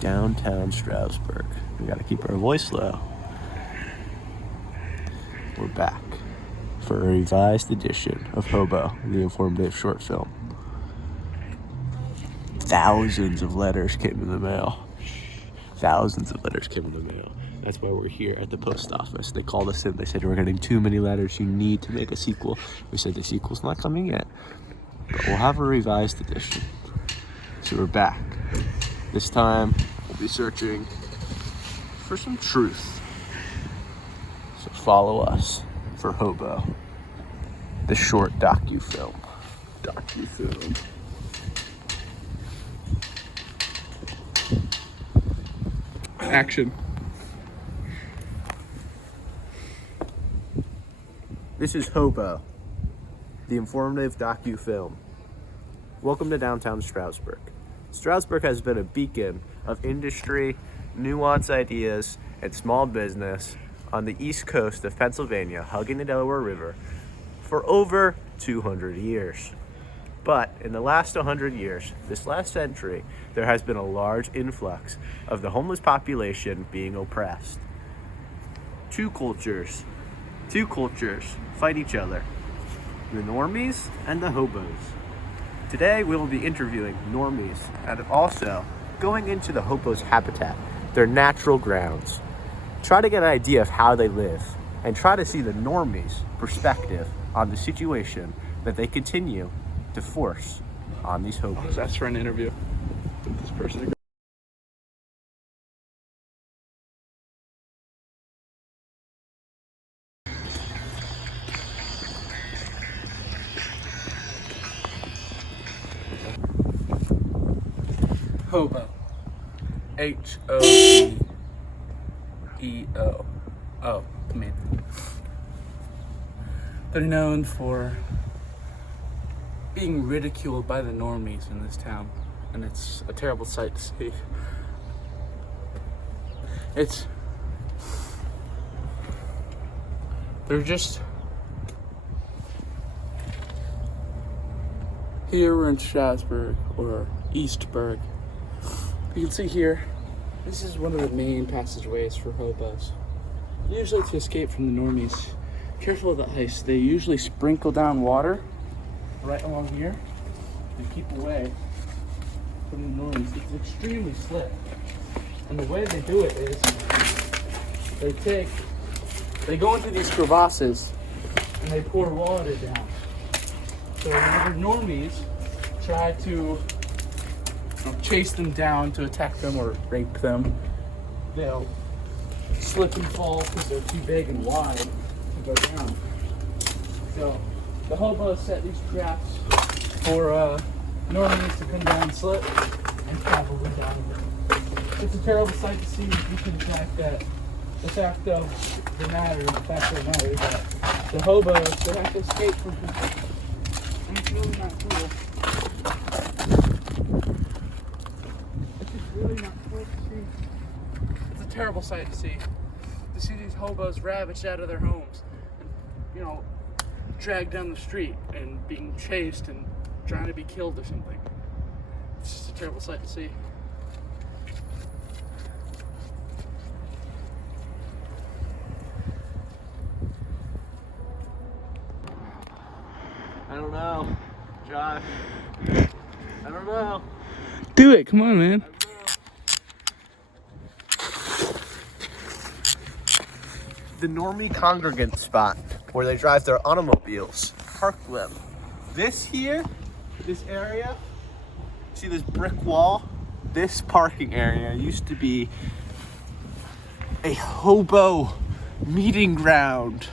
Downtown Stroudsburg. We gotta keep our voice low. We're back for a revised edition of Hobo, the informative short film. Thousands of letters came in the mail. That's why we're here at the post office. They called us in. They said, we're getting too many letters. You need to make a sequel. We said, the sequel's not coming yet, but we'll have a revised edition. So we're back. This time, we'll be searching for some truth. So follow us for Hobo, the short docu-film. Action. This is Hobo, the informative docu-film. Welcome to downtown Stroudsburg. Stroudsburg has been a beacon of industry, nuanced ideas, and small business on the east coast of Pennsylvania, hugging the Delaware River, for over 200 years. But in the last 100 years, this last century, there has been a large influx of the homeless population being oppressed. Two cultures fight each other, the normies and the hobos. Today we will be interviewing normies and also going into the hobos' habitat, their natural grounds. Try to get an idea of how they live and try to see the normies' perspective on the situation that they continue to force on these hobos. That's for an interview with this person. Hobo. H-O-B-E-O. Oh, I mean, they're known for being ridiculed by the normies in this town, and it's a terrible sight to see. They're just, here we're in Strasburg, or Eastburg. You can see here, this is one of the main passageways for hobos. Usually to escape from the normies. Careful of the ice. They usually sprinkle down water right along here to keep away from the normies. It's extremely slick. And the way they do it is they go into these crevasses and they pour water down. So whenever normies try to chase them down to attack them or rape them, they'll slip and fall because they're too big and wide to go down. So the hobos set these traps for normies to come down, slip, and travel them down. It's a terrible sight to see due to the fact that the fact of the matter is that the hobos, they have to escape from people. And it's really not cool. It's a terrible sight to see these hobos ravaged out of their homes and, dragged down the street and being chased and trying to be killed or something. It's just a terrible sight to see. I don't know, Josh. I don't know. Do it, come on, man. The normie congregant spot where they drive their automobiles. Park them. This area, see this brick wall? This parking area used to be a hobo meeting ground.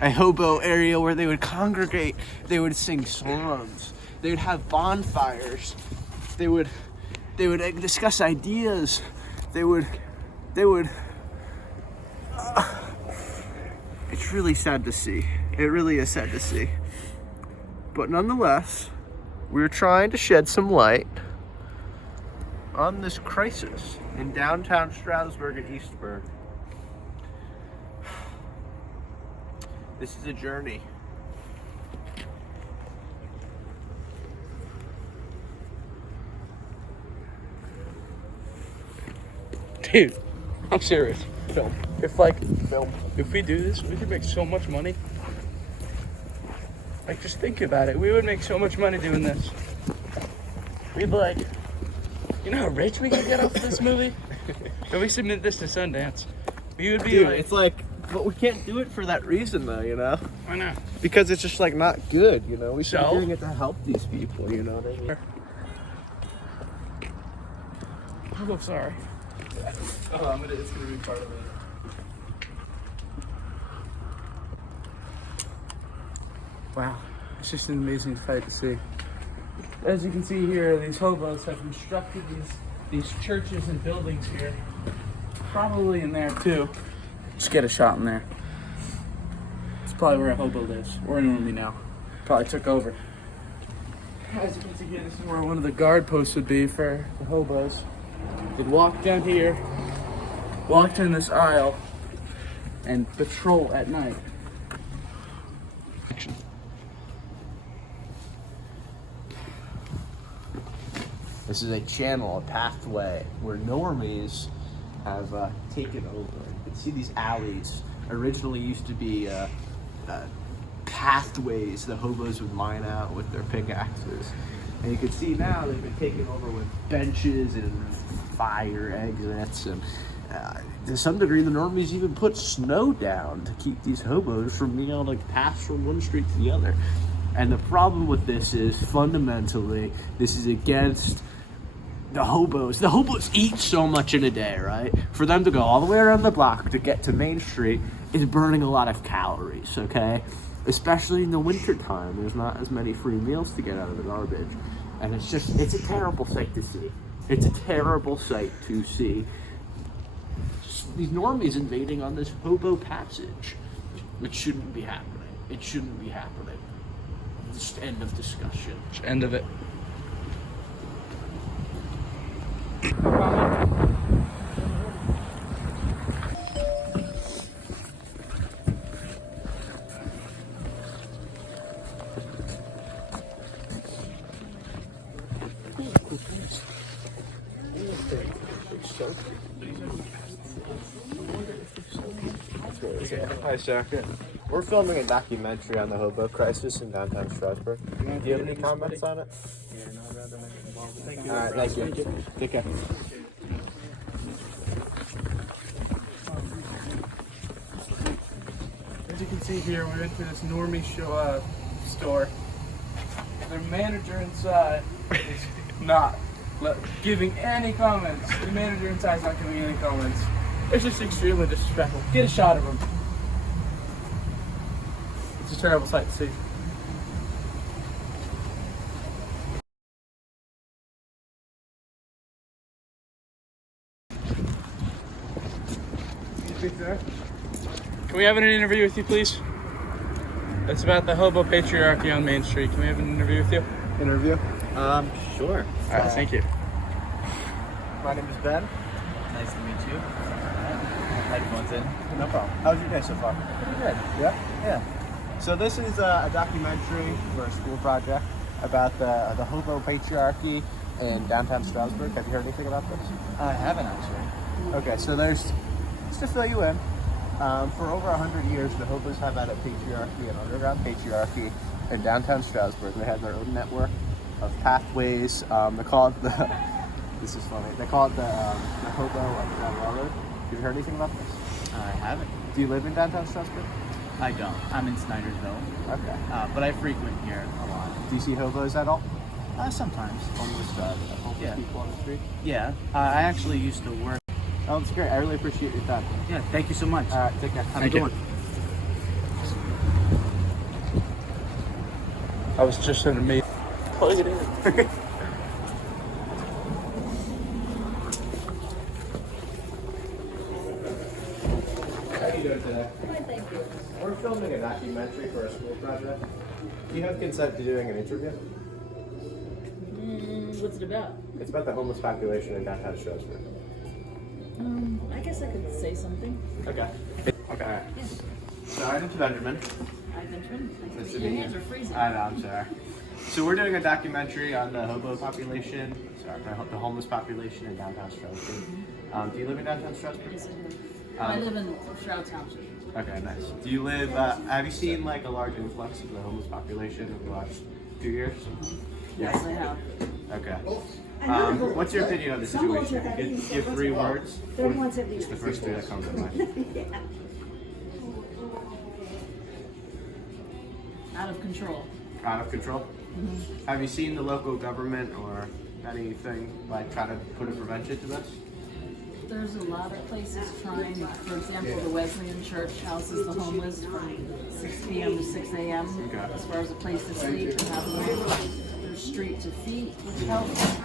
A hobo area where they would congregate, they would sing songs, they would have bonfires, they would discuss ideas, it's really sad to see. It really is sad to see. But nonetheless, we're trying to shed some light on this crisis in downtown Stroudsburg and Eastburg. This is a journey. Dude, I'm serious. Film. If like, Film. if we do this, we could make so much money. Like, just think about it. We would make so much money doing this. We'd like, you know how rich we could get off of this movie? If we submit this to Sundance, we would be Dude, like, it's like, but we can't do it for that reason though, you know? I know. Because it's just like not good, you know? We should So? be doing it to help these people, you know what I mean? Oh, sorry. Oh, it's gonna be part of it. Wow, it's just an amazing sight to see. As you can see here, these hobos have constructed these churches and buildings here. Probably in there too. Just get a shot in there. It's probably where a hobo lives, or normally now. Probably took over. As you can see here, this is where one of the guard posts would be for the hobos. They'd walk down here, walk down this aisle, and patrol at night. This is a channel, a pathway where normies have taken over. You can see these alleys originally used to be pathways the hobos would mine out with their pickaxes. And you can see now they've been taken over with benches and fire exits. And to some degree, the normies even put snow down to keep these hobos from being able to pass from one street to the other. And the problem with this is fundamentally, this is against the hobos. The hobos eat so much in a day, right? For them to go all the way around the block to get to Main Street is burning a lot of calories, okay? Especially in the winter time. There's not as many free meals to get out of the garbage. And it's a terrible sight to see. It's a terrible sight to see. Just these normies invading on this hobo passage, which shouldn't be happening. It shouldn't be happening. Just end of discussion. Just end of it. Hi, sir. We're filming a documentary on the hobo crisis in downtown Strasbourg. Do you have any comments on it? All right, thank you. Take care. As you can see here, we went to this normie store. Their manager inside is not giving any comments. The manager inside is not giving any comments. It's just extremely disrespectful. Get a shot of him. It's a terrible sight to see. Can we have an interview with you, please? It's about the hobo patriarchy on Main Street. Can we have an interview with you? Interview? Sure. All right, thank you. My name is Ben. Nice to meet you. Headphones in. No problem. How's your day so far? Pretty good. Yeah? Yeah. So this is a documentary for a school project about the hobo patriarchy in downtown Strasbourg. Have you heard anything about this? I haven't actually. Okay, so just to fill you in, for over 100 years, the hobos have had a patriarchy, an underground patriarchy in downtown Strasbourg. They have their own network of pathways. They call it the, this is funny, they call it the Hobo Underground Railroad. Have you heard anything about this? I haven't. Do you live in downtown Strasbourg? I don't. I'm in Snydersville, Okay. but I frequent here a lot. Do you see hobos at all? Sometimes. Homeless, homeless Yeah. people on the street? Yeah. I actually used to work. Oh, that's great. I really appreciate your time. Yeah. Thank you so much. All right, take care. Have Thank a you. good one. I was just in a meeting. Plug it in. How are you doing today? Fine, thank you. We're filming a documentary for a school project. Do you have consent to doing an interview? What's it about? It's about the homeless population in downtown Strasbourg. I guess I could say something. Okay. Okay. So my name's Benjamin. Hi, Benjamin. Nice to Your meet hands you. are freezing. I know, I'm sorry. So we're doing a documentary on the hobo population sorry, the homeless population in downtown Strasburg. Do you live in downtown Strasburg? Yes, I do. I live in Stroud Township. Okay, nice. Do you live? Have you seen like a large influx of the homeless population over the last few years? Yes, I have. Okay. What's your opinion on the situation? If you could give 3 words. It's the first 3 that come to mind. Out of control. Out of control. Have you seen the local government or anything like try to put a prevention to this? There's a lot of places trying, for example, the Wesleyan Church houses the homeless from 6 p.m. to 6 a.m. Okay. as far as a place to sleep and have their street to feet, which helps.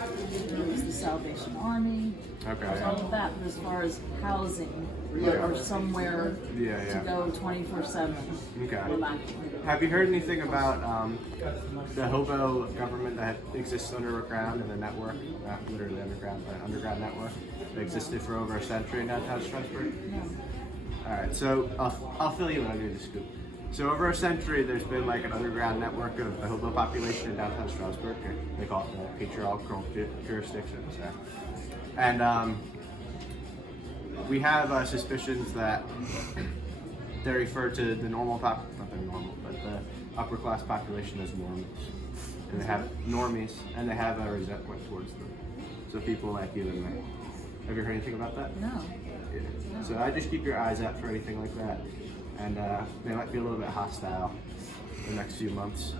There's the Salvation Army. Okay. There's all of that, but as far as housing or somewhere to go 24/7. Okay. we're not. Have you heard anything about the Hobo government that exists underground in the network, not literally underground, but underground network that existed for over a century in downtown Strasburg? No. All right, so I'll fill you in. I'll give you the scoop. So over a century, there's been like an underground network of the Hobo population in downtown Strasburg. They call it the patriarchal jurisdiction. So. And we have suspicions that they refer to the normal not the normal, but the upper class population as normies. And they have normies, and they have a resentment towards them. So people like you and me. Have you heard anything about that? No. Yeah. So I just keep your eyes out for anything like that. And they might be a little bit hostile the next few months.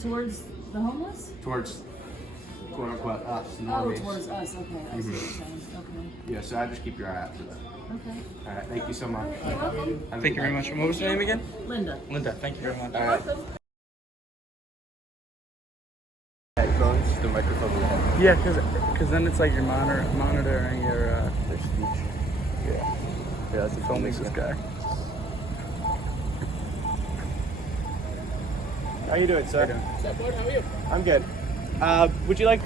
Towards the homeless? Towards quote unquote us, Oh, normies. towards us. Okay, I see what you're saying. Okay. Yeah, so I just keep your eye out for that. Okay. All right, thank you so much. You're welcome. Thank you very much. What was your name again? Linda. Linda. Thank you very much. All right. Welcome. Headphones, the microphone in the head. Yeah, because then it's like you're monitoring your speech. Yeah. Yeah, that's a Filming this guy. How you doing, sir? What's up, bud? How are you? I'm good. Would you like?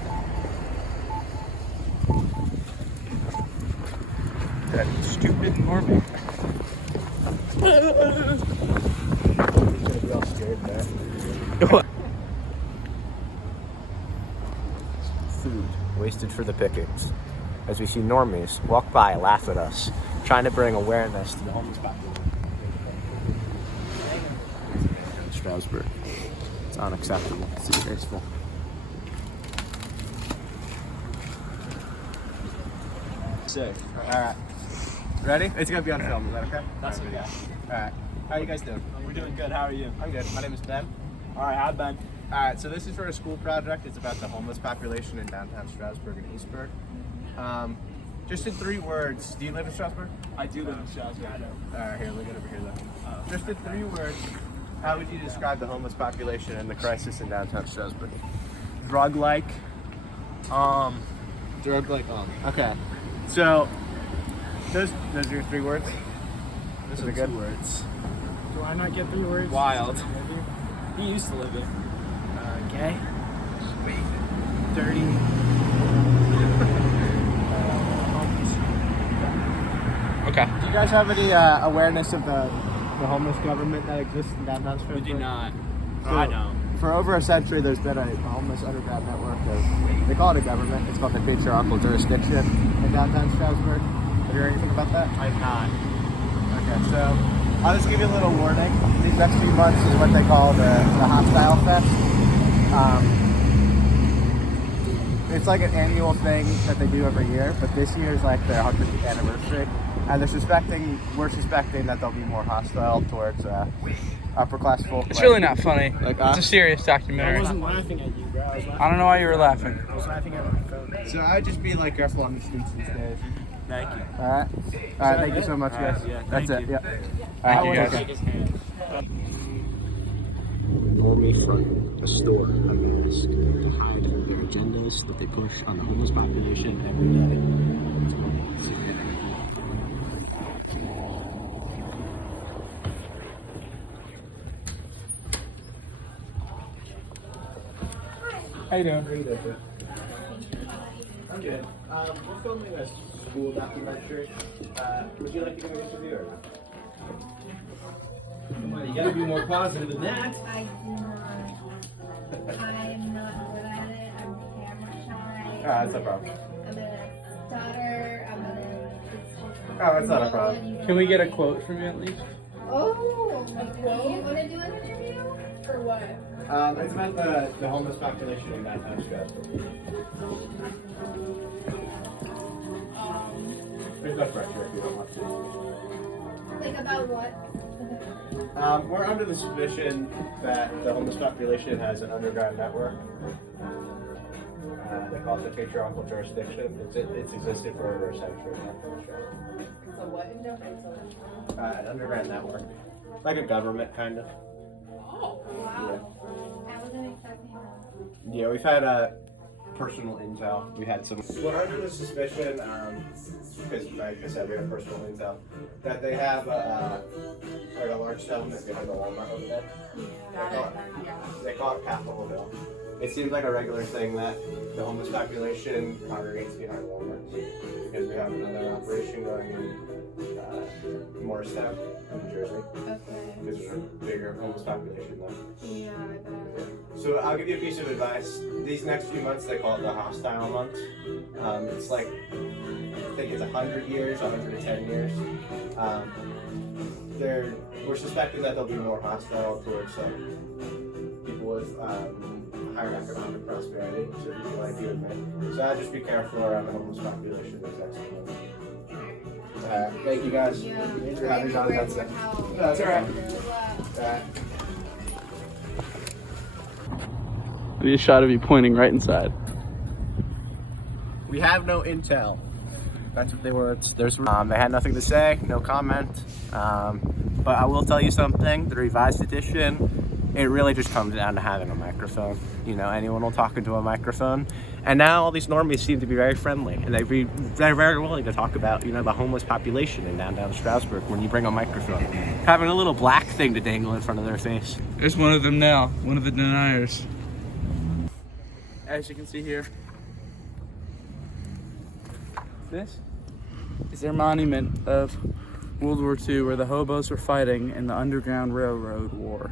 That stupid normie. Be all scared there. Food wasted for the pickings. As we see normies walk by, laugh at us, trying to bring awareness to the homeless population. Strasburg. It's unacceptable. It's disgraceful. Sick. All right. Ready? It's gonna be on film. Is that okay? That's okay. All right. How are you guys doing? We're doing good. How are you? I'm good. My name is Ben. All right, I've been. All right. So this is for a school project. It's about the homeless population in downtown Strasburg and Eastburg. Just in 3 words. Do you live in Strasburg? I do live in Strasburg. I know. All right. Here, look it over here. Though. Just in 3 words. How would you describe the homeless population and the crisis in downtown Strasburg? Drug-like. Drug-like. Okay. So those are your 3 words. Those are are good. 2 words. Do I not get 3 words? Wild. He used to live it. Gay. Dirty. Okay. Do you guys have any awareness of the homeless government that exists in downtown Strasburg? We do not. So, I know. For over a century, there's been a homeless underground network of, they call it a government, it's called the patriarchal jurisdiction in downtown Strasburg. Have you heard anything about that? I'm not. Okay, so I'll just give you a little warning. These next few months is what they call the Hostile Fest. It's like an annual thing that they do every year, but this year is like their 100th anniversary. And we're suspecting that they'll be more hostile towards upper class folk. It's really not funny. Like It's us. a serious documentary. laughing at you, bro. I don't know why you were laughing. I was laughing at my phone. So I would just be like careful on the streets these days. Thank you. All right. All right. Thank you so much, guys. yeah, That's thank it. you. Yeah. Thank All you, right, guys. Shake his hand. Normie Front, a store, a mask, to hide their agendas that they push on the homeless population every day. How you doing? I'm good. We're filming a school documentary. Would you like to give an interview or not? Come on, you gotta be more positive than that. I do not. I am not good at it. I'm camera shy. That's no problem. And then it's daughter, and then Oh, that's not a problem. Can we get a quote from you at least? oh, a quote? You want to do an interview? For what? It's about the homeless population in downtown Strasburg. There's no pressure if you don't want to. Like about what? We're under the suspicion that the homeless population has an underground network. They call it the patriarchal jurisdiction. It's existed for over a century now. So what in An underground network. Like a government, kind of. Oh, wow. I wasn't expecting that. Yeah, we've had personal intel. We had some. We're under the suspicion, because like I said, we have personal intel, that they have like a large settlement behind the Walmart over there. They call it Capitol Hill. It seems like a regular thing that the homeless population congregates behind Walmart because we have another operation going in Morristown, New Jersey. Okay. Because there's a bigger homeless population there. Yeah, I bet. So I'll give you a piece of advice. These next few months, they call it the hostile months. It's like, I think it's 100 years, 110 years. We're suspecting that they'll be more hostile towards people with higher economic prosperity, so people like you and me. So I'll just be careful around the homeless population these next few months. Thank you guys. Yeah. Thanks for having me on. That's it. How? That's all right. Good luck. Be a shot of you pointing right inside. We have no intel. That's what they were. They had nothing to say, no comment. But I will tell you something. The revised edition, it really just comes down to having a microphone. You know, anyone will talk into a microphone. And now all these normies seem to be very friendly, and they're very willing to talk about, you know, the homeless population in downtown Strasburg when you bring a microphone. Having a little black thing to dangle in front of their face. There's one of them now, one of the deniers. As you can see here, this is their monument of World War II, where the hobos were fighting in the Underground Railroad War.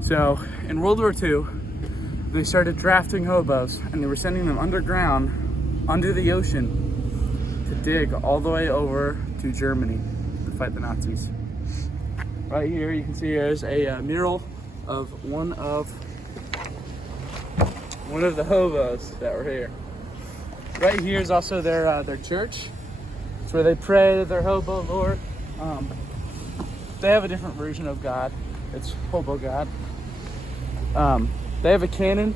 So in World War II, they started drafting hobos, and they were sending them underground, under the ocean, to dig all the way over to Germany to fight the Nazis. Right here, you can see there's a mural of one of the hobos that were here. Right here is also their church. It's where they pray to their hobo lord. They have a different version of God. It's Hobo God. They have a cannon.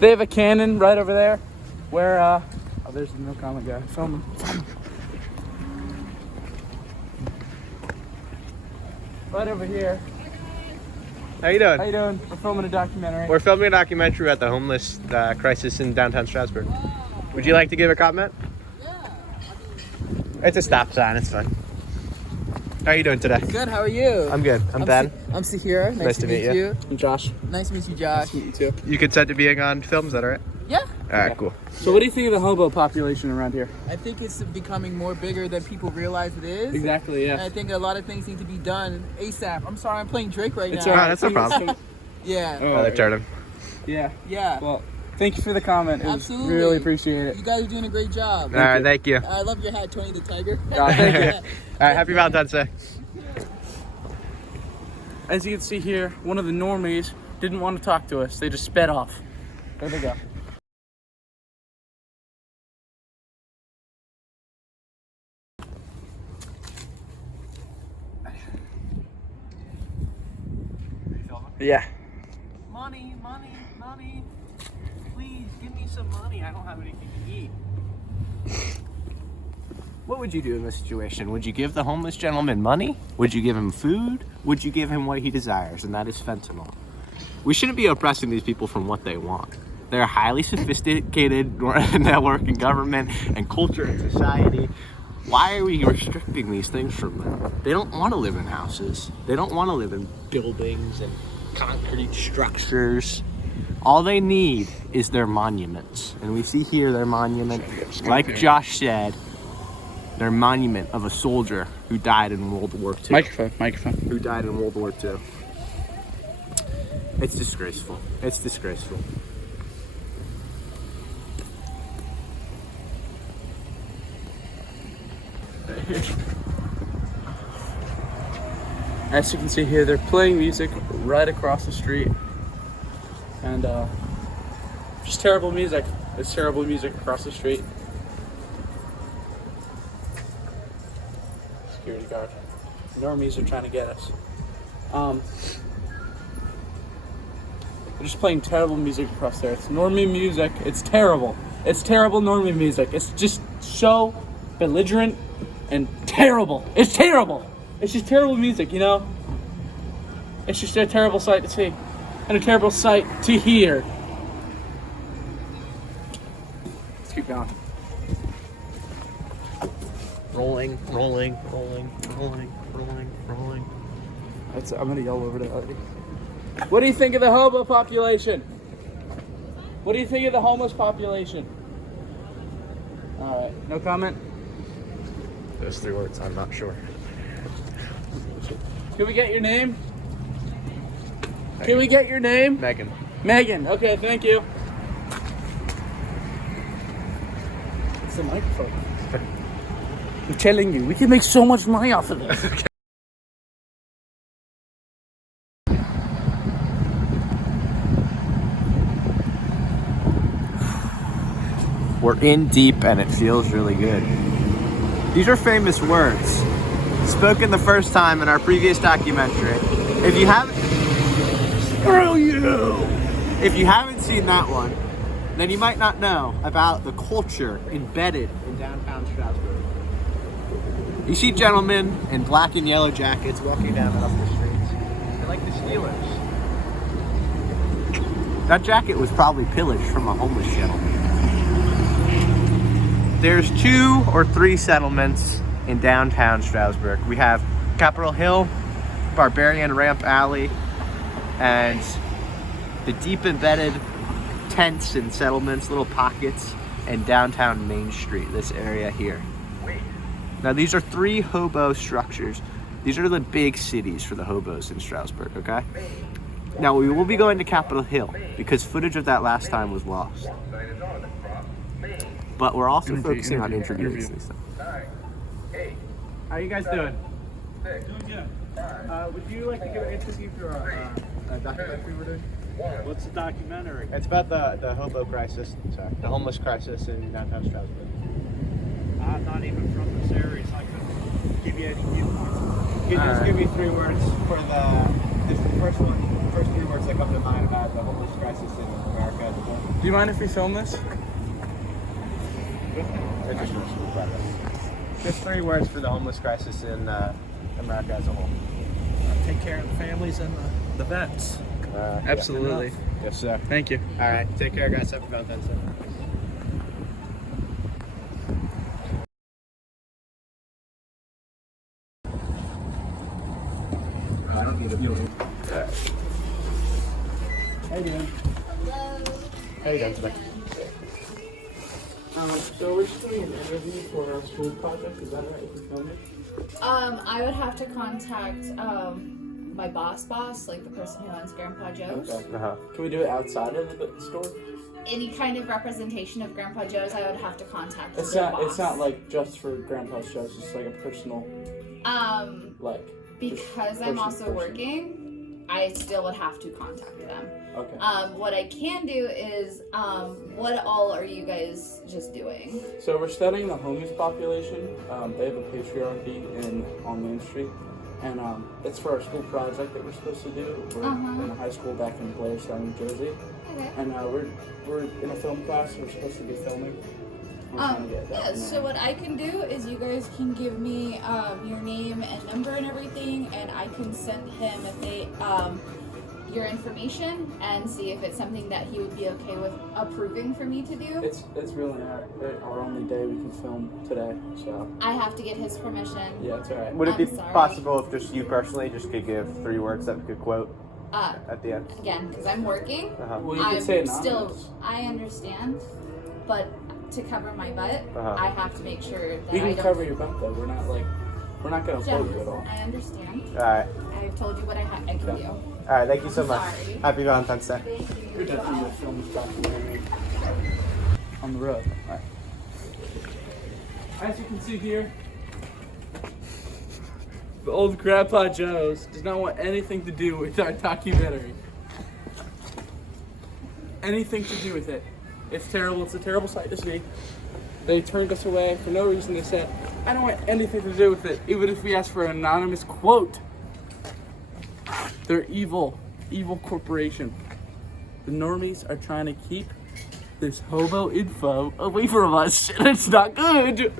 They have a cannon right over there where, oh, there's the no comment guy. Film him. Right over here. How you doing? How you doing? We're filming a documentary. We're filming a documentary about the homeless crisis in downtown Strasburg. Would you like to give a comment? Yeah. It's a stop sign, it's fine. How are you doing today? Good, how are you? I'm good. I'm Ben. I'm Sahira. Nice to meet you. I'm Josh. Nice to meet you, Josh. You too. You consent to being on film, is that alright? Yeah. Alright, cool. So what do you think of the hobo population around here? I think it's becoming more bigger than people realize it is. Exactly, yeah. And I think a lot of things need to be done ASAP. I'm sorry, I'm playing Drake right It's now. alright. that's no problem. Yeah. Oh, Another turn. Yeah. Yeah. Well, thank you for the comment. It was Absolutely. really appreciate it. You guys are doing a great job. Alright, thank you. I love your hat, Tony the Tiger. Thank you. Alright, happy Valentine's Day. As you can see here, one of the normies didn't want to talk to us. They just sped off. There they go. Yeah. Money, money, money. Please, give me some money. I don't have anything to eat. What would you do in this situation? Would you give the homeless gentleman money? Would you give him food? Would you give him what he desires? And that is fentanyl. We shouldn't be oppressing these people from what they want. They're a highly sophisticated network in government and culture and society. Why are we restricting these things from them? They don't want to live in houses. They don't want to live in buildings and concrete structures. All they need is their monuments. And we see here their monument, like Josh said, their monument of a soldier who died in World War II. Microphone. Who died in World War II. It's disgraceful. It's disgraceful. As you can see here, they're playing music right across the street. And just terrible music. It's terrible music across the street. Security guard. Normies are trying to get us. They're just playing terrible music across there. It's normie music. It's terrible. It's terrible normie music. It's just so belligerent and terrible. It's terrible. It's just terrible music, you know? It's just a terrible sight to see. And a terrible sight to hear. Let's keep going. Rolling, rolling, rolling, rolling, rolling, rolling. I'm gonna yell over to Ellie. What do you think of the hobo population? What do you think of the homeless population? Alright, no comment? Those 3 words, I'm not sure. Can we get your name? Can we get your name? Megan. Megan, okay, thank you. It's the microphone. I'm telling you, we can make so much money off of this. We're in deep and it feels really good. These are famous words, spoken the first time in our previous documentary. If you haven't, screw you! If you haven't seen that one, then you might not know about the culture embedded in downtown Strasbourg. You see gentlemen in black and yellow jackets walking down and up the streets. They're like the Steelers. That jacket was probably pillaged from a homeless gentleman. There's 2 or 3 settlements in downtown Strasbourg. We have Capitol Hill, Barbarian Ramp Alley, and the deep embedded tents and settlements, little pockets, and downtown Main Street, this area here. Now these are 3 hobo structures. These are the big cities for the hobos in Strasbourg, okay? Now we will be going to Capitol Hill because footage of that last time was lost. But we're also focusing on interviews and stuff. How you guys doing? Doing good. Would you like to give an interview for a documentary we're doing? What's the documentary? It's about the hobo crisis, the homeless crisis in downtown Strasbourg. I'm not even from this area, so I couldn't give you any viewpoints. Can you just give me 3 words for this is the first one, the first 3 words that come to mind about the homeless crisis in America at the moment? Do you mind if we film this? Just 3 words for the homeless crisis in America as a whole. Take care of the families and the vets. Absolutely. Yes, sir. Thank you. All right, take care, guys. Happy Valentine's Day. I don't need a building. How you doing? How you doing today? So we're just doing an interview for our school project. Is that right? If you film it? I would have to contact my boss, like the person who owns Grandpa Joe's. Uh-huh. Can we do it outside of the store? Any kind of representation of Grandpa Joe's, I would have to contact It's their not. boss. It's not like just for Grandpa's shows. It's like a personal, like. Because I'm also working, I still would have to contact them. Okay. What I can do is, what all are you guys just doing? So we're studying the homeless population. They have a patriarchy on Main Street, and it's for our school project that we're supposed to do. We're in a high school back in Blairstown, New Jersey, Okay. and we're in a film class. We're supposed to be filming. We're trying to get that Yeah, so what I can do is you guys can give me your name and number and everything, and I can send him your information and see if it's something that he would be okay with approving for me to do. It's really our only day we can film today, so I have to get his permission. yeah, it's alright. Would it be I'm sorry. possible if just you personally just could give 3 words that we could quote at the end? Again, because I'm working. Uh-huh. Well, you can say anonymous. still, I understand, but to cover my butt, I have to make sure that We I can don't. cover your butt though. We're not gonna Yeah, upload you at all. I understand. All right. I've told you what I can do. All right. Thank you so much. Sorry. Happy Valentine's Day. We're definitely gonna film this documentary on the road. All right. As you can see here, old Grandpa Joe's does not want anything to do with our documentary. Anything to do with it. It's terrible. It's a terrible sight to see. They turned us away for no reason. They said, I don't want anything to do with it, even if we asked for an anonymous quote. They're evil, evil corporation. The normies are trying to keep this hobo info away from us, and it's not good.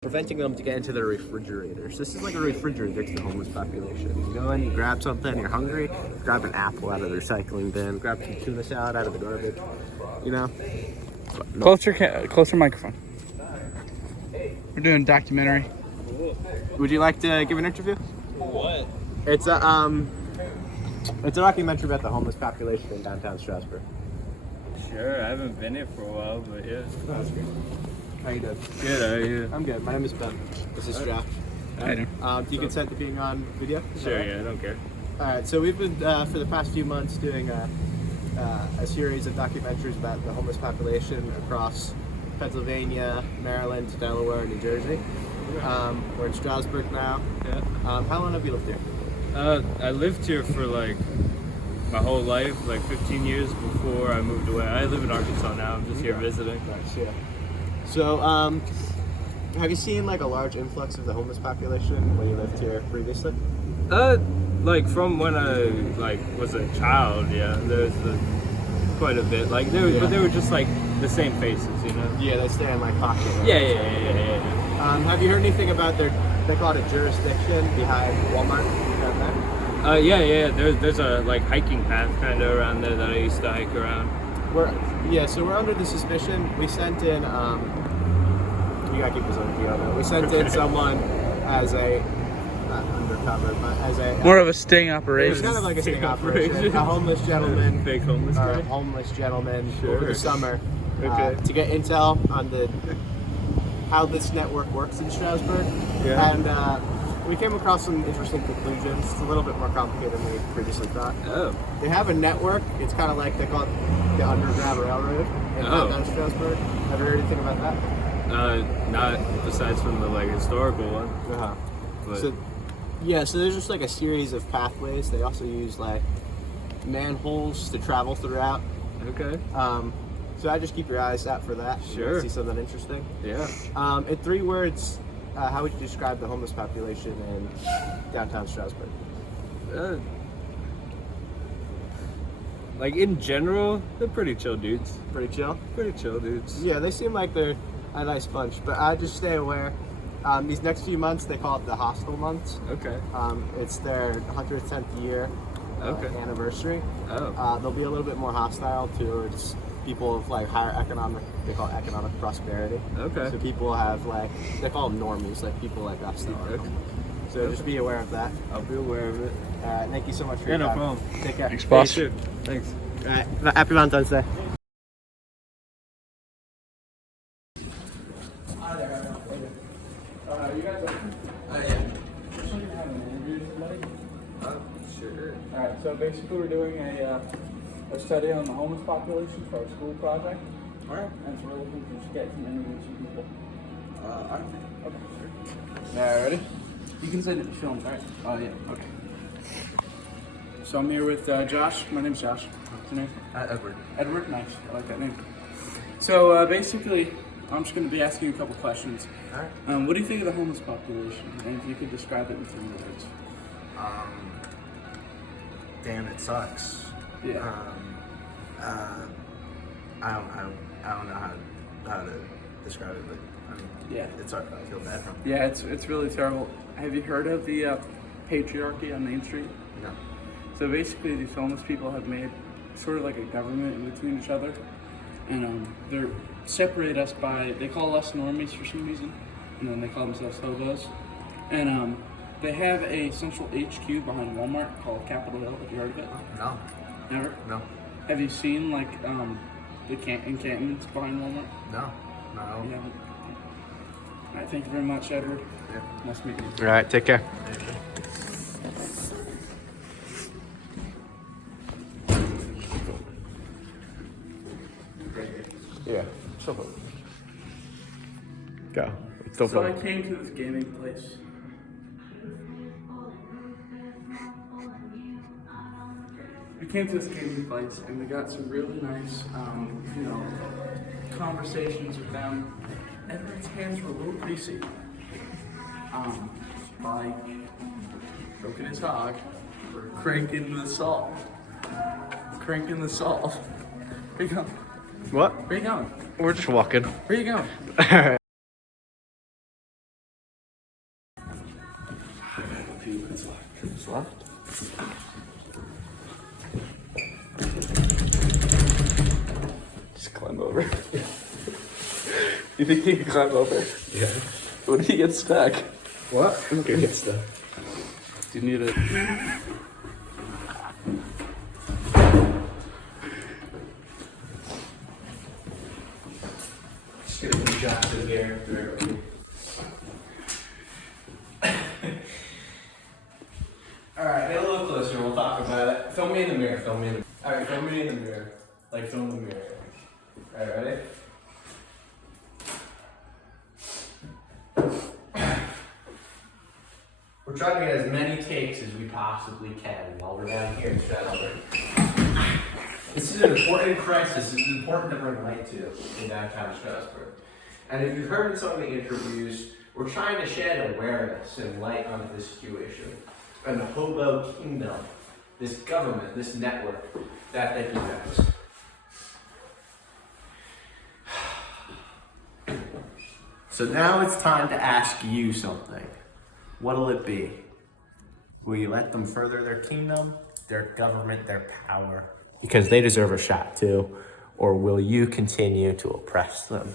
Preventing them to get into their refrigerators. This is like a refrigerator to the homeless population. You go in, you grab something, you're hungry, grab an apple out of the recycling bin, grab some tuna salad out of the garbage, you know? Closer microphone. We're doing a documentary. Would you like to give an interview? What? It's a documentary about the homeless population in downtown Strasbourg. Sure, I haven't been here for a while, but yeah. How you doing? Good, how are you? I'm good. My name is Ben. This is Josh. I do. Do you consent to being on video? Sure, yeah, I don't care. Alright, so we've been, for the past few months, doing a series of documentaries about the homeless population across Pennsylvania, Maryland, Delaware, and New Jersey. We're in Strasbourg now. Yeah. How long have you lived here? I lived here for like my whole life, like 15 years before I moved away. I live in Arkansas now, I'm just here visiting. Nice, yeah. So, have you seen like a large influx of the homeless population when you lived here previously? Like from when I like was a child, yeah, there's quite a bit. Like but they were just like the same faces, you know. Yeah, they stay in like pocket. Right? Yeah. Have you heard anything about they call it a jurisdiction behind Walmart? Yeah. There's a like hiking path kind of around there that I used to hike around. So we're under the suspicion. We sent in, you gotta keep this on video though. We sent in someone as a, not undercover, but as a... More of a sting It operation. was kind of like a sting operation. A homeless gentleman. Fake homeless guy. Homeless gentleman Sure. over the summer. Okay. To get intel on how this network works in Strasbourg. Yeah. And we came across some interesting conclusions. It's a little bit more complicated than we previously thought. Oh. They have a network. It's kind of like they call it the Underground Railroad in downtown Strasbourg. Have you heard anything about that? Not besides from the like historical one. Uh-huh. But So there's just like a series of pathways. They also use like manholes to travel throughout. okay. So I just keep your eyes out for that. You Sure. see something interesting. Yeah. In 3 words, how would you describe the homeless population in downtown Strasbourg? Like in general, they're pretty chill dudes. Pretty chill. Pretty chill dudes. Yeah, they seem like they're a nice bunch, but I just stay aware. These next few months, they call it the hostel months. Okay. It's their 110th year anniversary. Oh. They'll be a little bit more hostile towards people of like higher economic, they call it economic prosperity. Okay. So people have like, they call them normies, like people like us that are. So just be aware of that. I'll be aware of it. Thank you so much for Yeah, your no time. problem. Take care. Thanks, boss. Hey, sure. Thanks. All right. Happy Valentine's Day. You guys open? Sure. Alright, so basically we're doing a study on the homeless population for our school project. Alright. And so we're looking to just get some interviews from people. Alright. Okay. Alright, ready? You can say that you filmed, right? Oh, yeah, okay. So I'm here with Josh. My name's Josh. What's your name? Edward. Edward, nice. I like that name. So basically, I'm just going to be asking you a couple questions. Alright. What do you think of the homeless population? And if you could describe it in 3 words. Damn, it sucks. Yeah. I don't know how to describe it, but I mean, Yeah. it's hard. I feel bad for them. Yeah, it's really terrible. Have you heard of the patriarchy on Main Street? No. So basically, these homeless people have made sort of like a government in between each other, and they're separate us by, they call us normies for some reason, and then they call themselves hobos, and they have a central HQ behind Walmart called Capitol Hill. Have you heard of it? No. Never? No. Have you seen like the encampments behind Walmart? No. No. You haven't? All right, thank you very much, Edward. Yeah. Nice meeting you. All right. Take care. Yeah. So Go. It's still So I fun. came to this gaming place. We came to this gaming place and we got some really nice, conversations with them. Everyone's hands were a little greasy. By stroking his hog, cranking the salt. Cranking the salt. Where you going? What? Where you going? We're just walking. Where you going? Alright. A few minutes left. What's left? Just climb over. You think you can climb over? Yeah. What if you get stuck? What? I'm gonna get stuff. Do you need it? Just get a few shots in here. Alright, get a little closer, we'll talk about it. Film me in the mirror, film me in the mirror. Alright, film me in the mirror. Like, film the mirror. Alright, ready? We're trying to get as many takes as we possibly can while we're down here in Stratford. This is an important crisis. This is important to bring light to in downtown Strasbourg. And if you've heard in some of the interviews, we're trying to shed awareness and light onto this situation. And the Hobo Kingdom, this government, this network that they possess. So now it's time to ask you something. What'll it be? Will you let them further their kingdom, their government, their power? Because they deserve a shot too. Or will you continue to oppress them?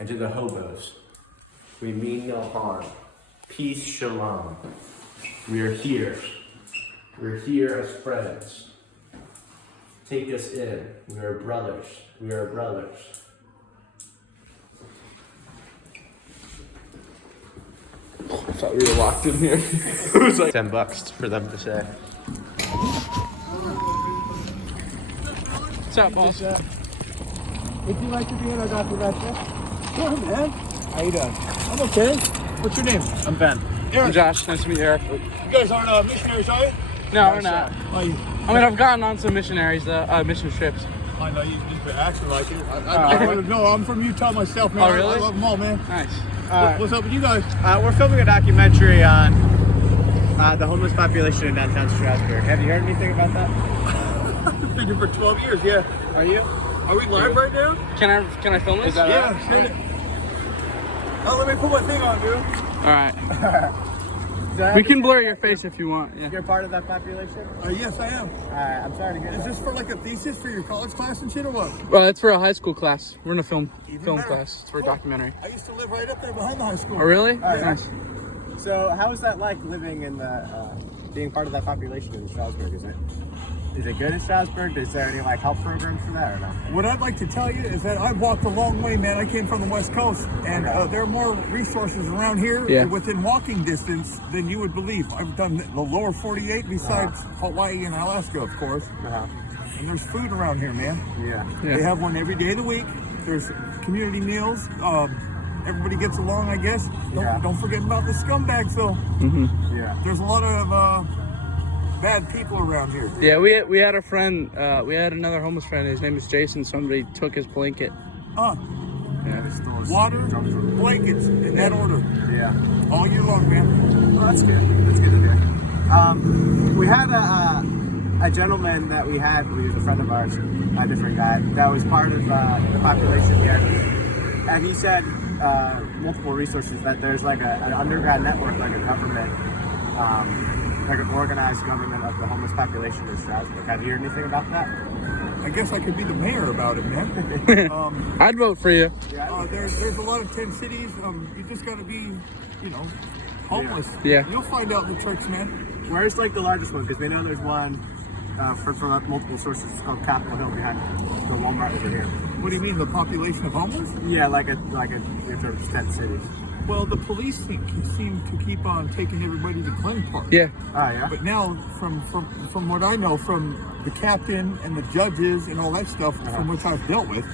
And to the hobos, we mean no harm. Peace, shalom. We are here. We're here as friends. Take us in. We are brothers. We are brothers. I thought we were locked in here. It was like $10 for them to say. What's up, boss? If you like to be in, I got you back there. Good, man. How you doing? I'm okay. What's your name? I'm Ben. I'm Josh. Nice to meet you, Eric. You guys aren't missionaries, are you? No, we're not. Oh, you, I mean, I've gotten on some missionaries, mission trips. I know you just been acting like it. I want to know. I'm from Utah myself, man. Oh, really? I love them all, man. Nice. What's up with you guys? We're filming a documentary on the homeless population in downtown Strasbourg. Have you heard anything about that? I've been here for 12 years, yeah. Are you? Are we live right now? Can I film this? Yeah, sure. Oh, let me put my thing on, dude. All right. We can blur your face if you want. Yeah. You're part of that population? Yes, I am. I'm sorry to get Is this for like a thesis for your college class and shit or what? Well, it's for a high school class. We're in a film better. class. It's for a documentary. I used to live right up there behind the high school. Oh, really? right. Nice. So how is that like living in the, being part of that population in Strasbourg? Is it good in Strasbourg? Is there any like help programs for that or no? What I'd like to tell you is that I've walked a long way, man. I came from the West Coast, and there are more resources around here within walking distance than you would believe. I've done the lower 48 besides Hawaii and Alaska, of course. And there's food around here, man. Yeah. They have one every day of the week. There's community meals. Everybody gets along, I guess. Don't forget about the scumbags, though. Yeah. There's a lot of bad people around here. Yeah, we had a friend. We had another homeless friend. His name is Jason. Somebody took his blanket. Water, blankets, in that order. Yeah. All year long, man. Well, that's good. That's good to hear. We had a gentleman that we had, who was a friend of ours, a different guy, that was part of the population here. And he said multiple resources, that there's like an underground network, like a government, like an organized government of the homeless population in Strasbourg. Have you heard anything about that? I guess I could be the mayor about it, man. I'd vote for you. There's a lot of tent cities. You just got to be, homeless. Yeah. You'll find out in the church, man. Where's like the largest one? Because we know there's one from multiple sources. It's called Capitol Hill behind the Walmart over here. What do you mean, the population of homeless? Yeah, like a in terms of tent cities. Well, the police seem to keep on taking everybody to Glen Park. Yeah. Oh yeah. But now, from what I know, from the captain and the judges and all that stuff, from which I've dealt with,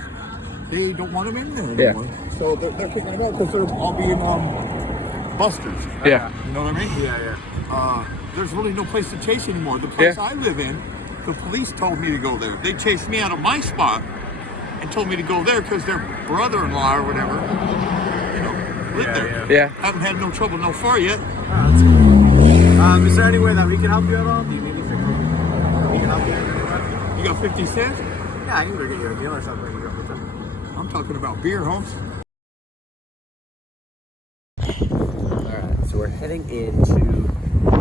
they don't want them in there anymore. So they're kicking them out because they're all being busters. Yeah. You know what I mean? Yeah. There's really no place to chase anymore. The place I live in, the police told me to go there. They chased me out of my spot and told me to go there because their brother-in-law or whatever, lived there. Yeah. Haven't had no trouble no far yet. Oh, that's cool. Is there any way that we can help you at all? Do you need anything? We can help you in any way? You got 50 cents? Yeah, I can go get you a deal or something. I'm talking about beer, Holmes. Alright, so we're heading into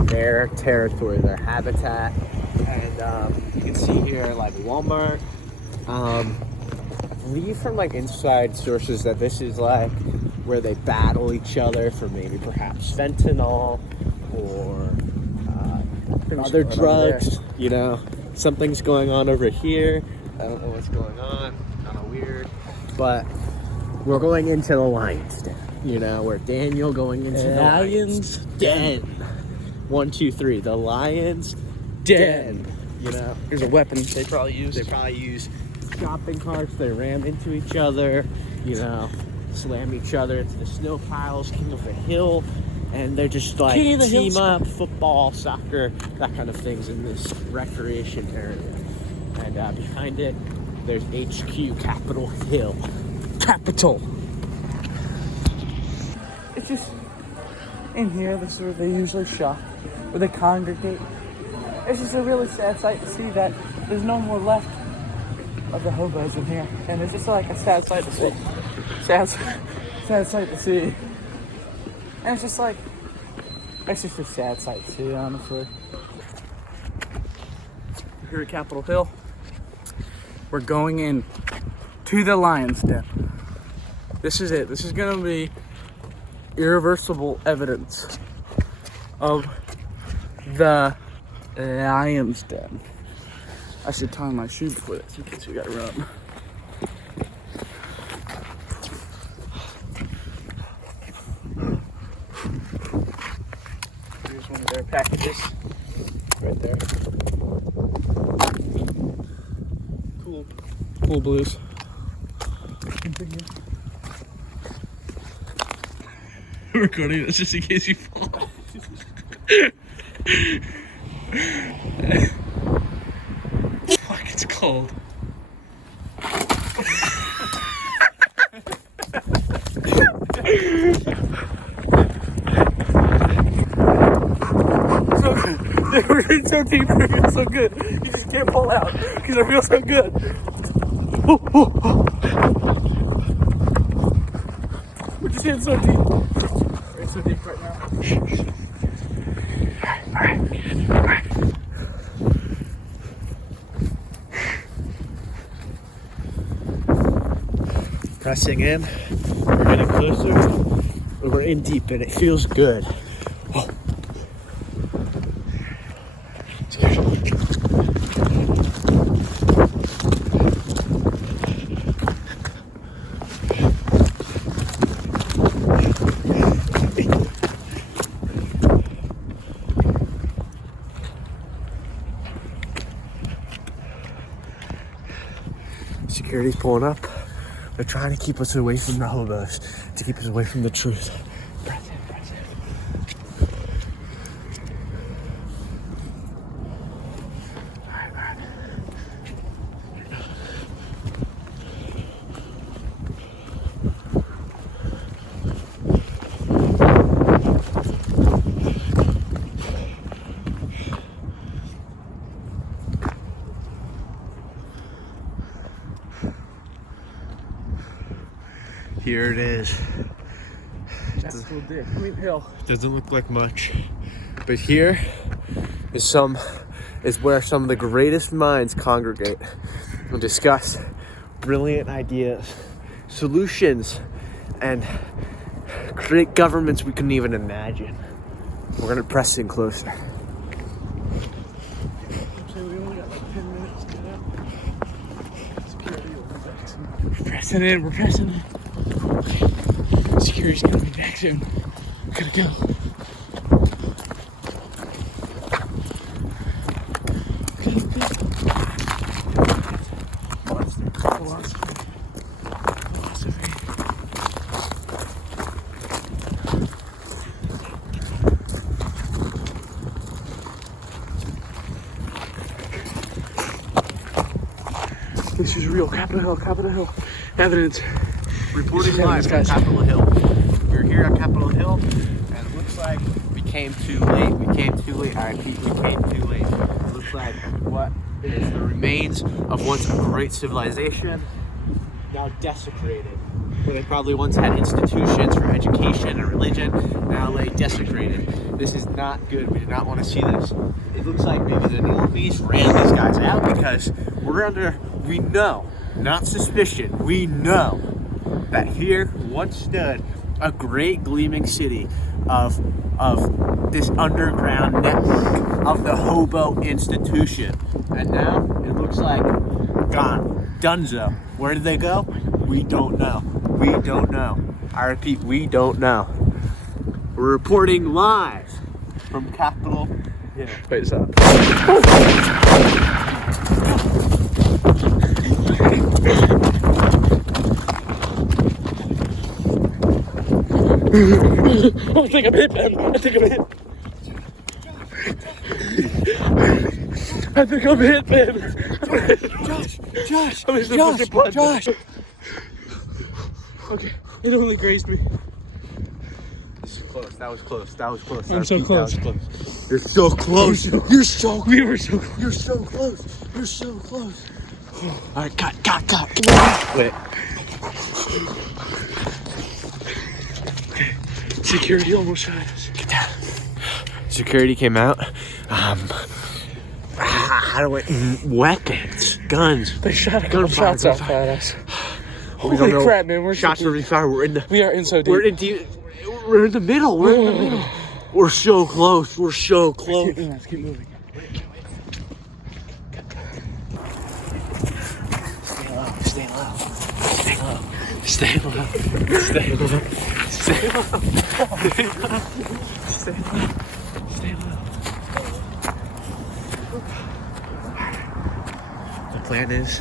their territory, their habitat, and you can see here like Walmart. I believe from like inside sources that this is like where they battle each other for maybe perhaps fentanyl or other drugs. You know, something's going on over here. I don't know what's going on. Kind of weird, but we're going into the lion's den. You know, where Daniel going into the lion's den. 1, 2, 3. The lion's den. You know, There's a weapon they probably use. they probably use shopping carts. They ram into each other. You know, slam each other into the snow piles. King of the hill, and they're just like King of the team Hill's up, football, soccer, that kind of things in this recreation area. And behind it, there's HQ Capitol Hill. Capital. It's just in here. This is where they usually shop, where they congregate. It's just a really sad sight to see that there's no more left of the hobos in here, and it's just like a sad sight to see. Sad sight to see. And it's just like, it's just a sad sight to see, honestly. We're here at Capitol Hill. We're going in to the lion's den. This is it. This is gonna be irreversible evidence of the lion's den. I should tie my shoe before this in case we gotta run. Here's one of their packages. Right there. Cool blues. We're recording this just in case you fall. Fuck, it's cold. So good. We're in so deep, it feels so good. You just can't pull out because it feels so good. We're just in so deep. We're in so deep right now. Alright. Pressing in, we're getting closer. We're in deep and it feels good. Oh. Security's pulling up. They're trying to keep us away from the hobos, to keep us away from the truth. Press in. All right. Here it is. That's cool dick. Hill. Doesn't look like much, but here is where some of the greatest minds congregate and discuss brilliant ideas, solutions, and create governments we couldn't even imagine. We're gonna press in closer. We only got like 10 minutes to get out. Security will be back soon. We're pressing in. Security's gonna be back soon. Gotta go. Monster. This is real. Capitol Hill. Evidence. Reporting live from Capitol Hill. We're here at Capitol Hill, and it looks like we came too late. I repeat, we came too late. It looks like what is the remains of once a great civilization, now desecrated. Where they probably once had institutions for education and religion, now lay desecrated. This is not good. We do not want to see this. It looks like maybe the normies ran these guys out because we know, not suspicion, we know that here once stood a great gleaming city of this underground network of the Hobo institution. And now it looks like gone. Dunzo. Where did they go? We don't know. We don't know. I repeat, we don't know. We're reporting live from Capitol Hill. Wait, stop. I think I'm hit, man. I think I'm hit, man. Josh. Okay, it only grazed me. This is close. That was close. I'm so close. You're so close. We were so close. You're so close. You're so close. All right, cut. Wait. Security almost shot us. Get down. Security came out. How do we? Weapons, guns. They shot a couple shots off at us. Holy crap, man! Shots were fired. We are in so deep. We're in the middle. We're so close. Let's keep moving. Stay low. The plan is,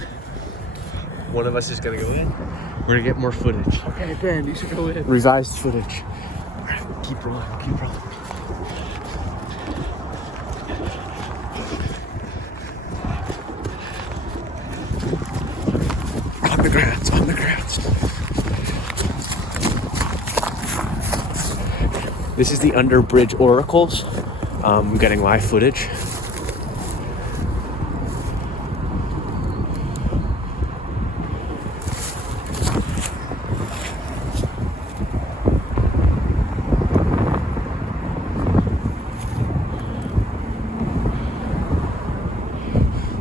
one of us is gonna go in. We're gonna get more footage. Okay, Ben, you should go in. Revised footage. All right, keep rolling. On the grounds. This is the Underbridge Oracles. I'm getting live footage.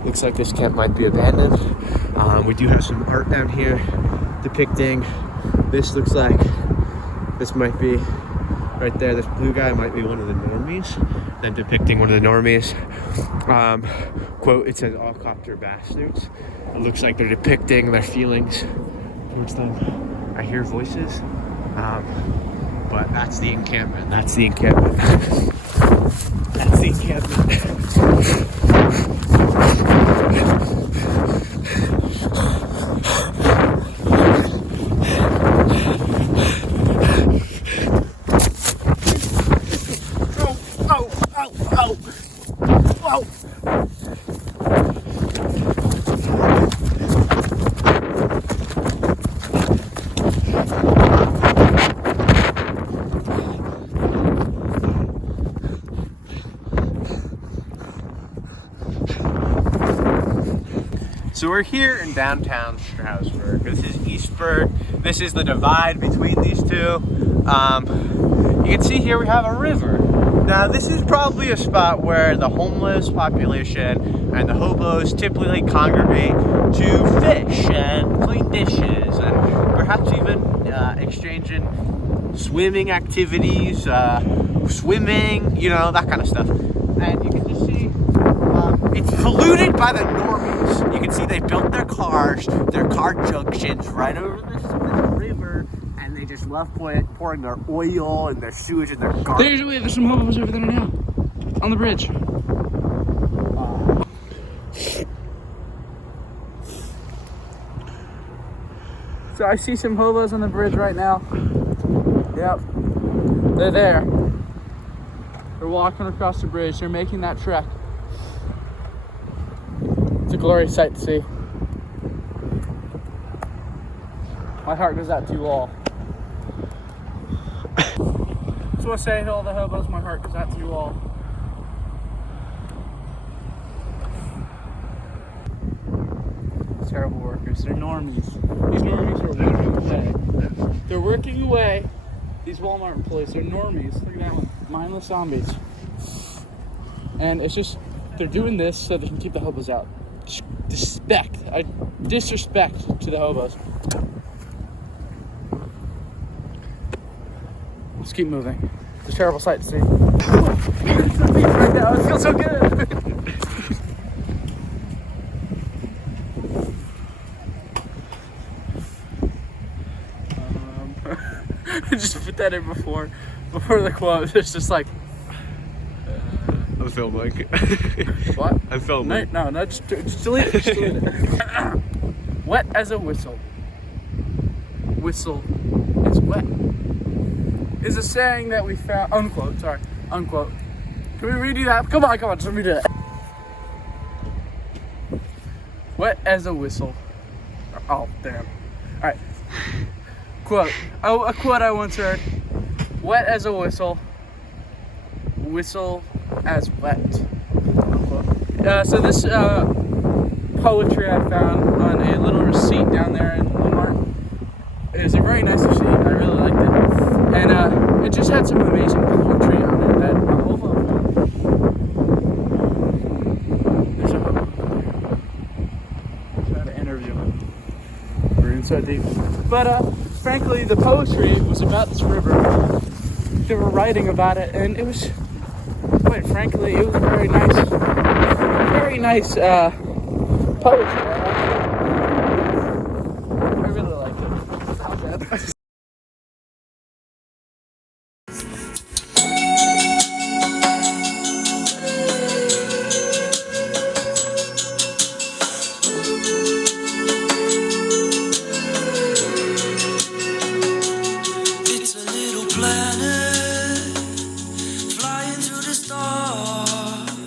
Looks like this camp might be abandoned. We do have some art down here depicting. This looks like this might be right there. This blue guy might be one of the normies. Then depicting one of the normies. Quote, it says, "All cops are bastards." It looks like they're depicting their feelings towards them. I hear voices. But that's the encampment. That's the encampment. So we're here in downtown Stroudsburg. This is Eastburg. This is the divide between these two. You can see here we have a river. Now this is probably a spot where the homeless population and the hobos typically congregate to fish and clean dishes and perhaps even exchange in swimming activities, swimming, you know, that kind of stuff. And you can just see it's polluted by the normies. You can see they built their cars, their car junctions right over this river, and they just love pouring their oil and their sewage in their garbage. There's some hobos over there now, on the bridge. So I see some hobos on the bridge right now. Yep, they're there. They're walking across the bridge. They're making that trek. It's a glorious sight to see. My heart goes out to you all. So I say to all the hobos, my heart goes out to you all. Terrible workers. They're normies. These normies are working away. They're working away. These Walmart employees, they're normies. Look at that one. Mindless zombies. And it's just, they're doing this so they can keep the hobos out. Disrespect to the hobos. Let's keep moving. It's a terrible sight to see. It's the beach right now. It feels so good. I just put that in before the quote. It's just like. I'm filming. What? I'm filming. No, just delete it. Just delete it. Wet as a whistle. Whistle is wet. Is a saying that we found. Unquote. Sorry. Unquote. Can we redo that? Come on. Just redo it. Wet as a whistle. Oh, damn. All right. Quote. Oh, a quote I once heard. Wet as a whistle. Whistle as wet. So this poetry I found on a little receipt down there in Walmart is a very nice receipt. I really liked it, and it just had some amazing poetry on it that a hobo found. There's a hobo. I'm trying to interview him. We're in so deep, but frankly, the poetry was about this river. They were writing about it, and it was. Quite frankly, it was very nice poetry.